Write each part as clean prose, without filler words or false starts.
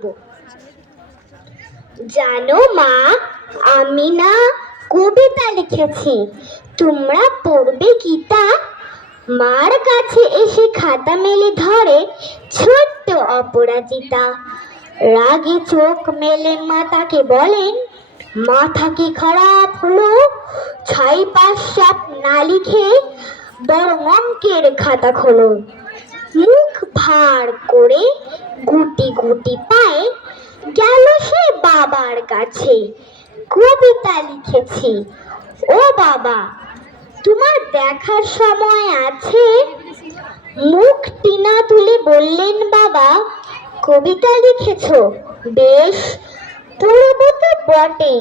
পড়ব। জানো মা, আমি না কবিতা লিখেছি, তোমরা পড়বে কি তা? মার কাছে এসে খাতা মেলে ধরে ছোট্ট অপরাজিতা। রাগে চোখ মেলে মা তাকে বলেন, মাথা কি খারাপ হলো? 6-5 না লিখে বরং অঙ্কের খাতা খোলো। মুখ ভার করে গুটি গুটি পায়ে গেল সে বাবার কাছে। কবিতা লিখেছি, ও বাবা তোমার দেখার সময় আছে? মুখটি না তুলে বললেন বাবা, কবিতা লিখেছো, বেশ, পড়ব তো বটে,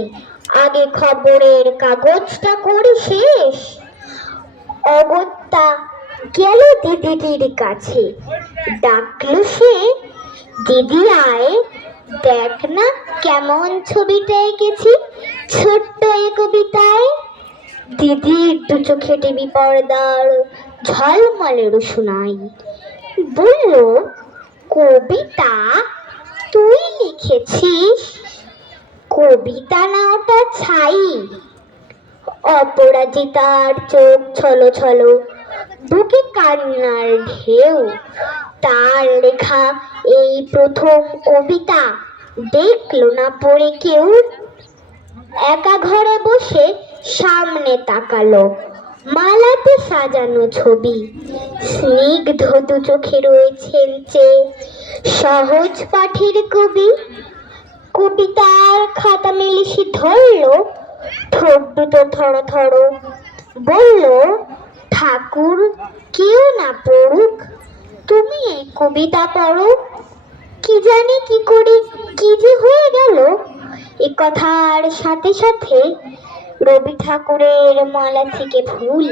আগে খবরের কাগজটা করি শেষ। অগত্যা গেল দিদিটির কাছে, ডাকলো সে, দিদি আয়, দেখ না কেমন ছবিটা এঁকেছি ছোট্ট এ কবিতায়। দিদির দু চোখে টিভি পর্দার ঝলমলে রোশনাই। বলল, কবিতা তুই লিখেছিস? কবিতা না ওটা ছাই। অপরাজিতার চোখ ছলো ছলো, বুকে কান্নার ঢেউ। তার লেখা এই প্রথম কবিতা দেখলো না পড়ে কেউ। একা ঘরে বসে সামনে তাকালো মালাতে সাজানো ছবি। স্নিগ্ধ দু চোখে রয়েছেন চেয়ে সহজ পাঠের কবি। কবিতার খাতা মেলে সে ধরলো, ঠোঁট দুটো থরো থরো। বলল, ঠাকুর কেউ না পড়ুক, তুমি এই কবিতা পড়ো। কি জানি কি করে কি যে হয়ে গেল। এ কথার সাথে সাথে রবি ঠাকুরের মালা থেকে ফুল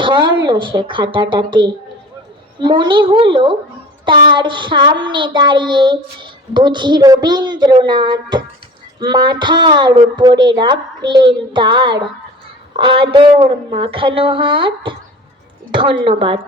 ঝরলো সে খাতাটাতে। মনে হলো তার সামনে দাঁড়িয়ে বুঝি রবীন্দ্রনাথ, মাথার উপরে রাখলেন তার আদর মাখানো হাত। ধন্যবাদ।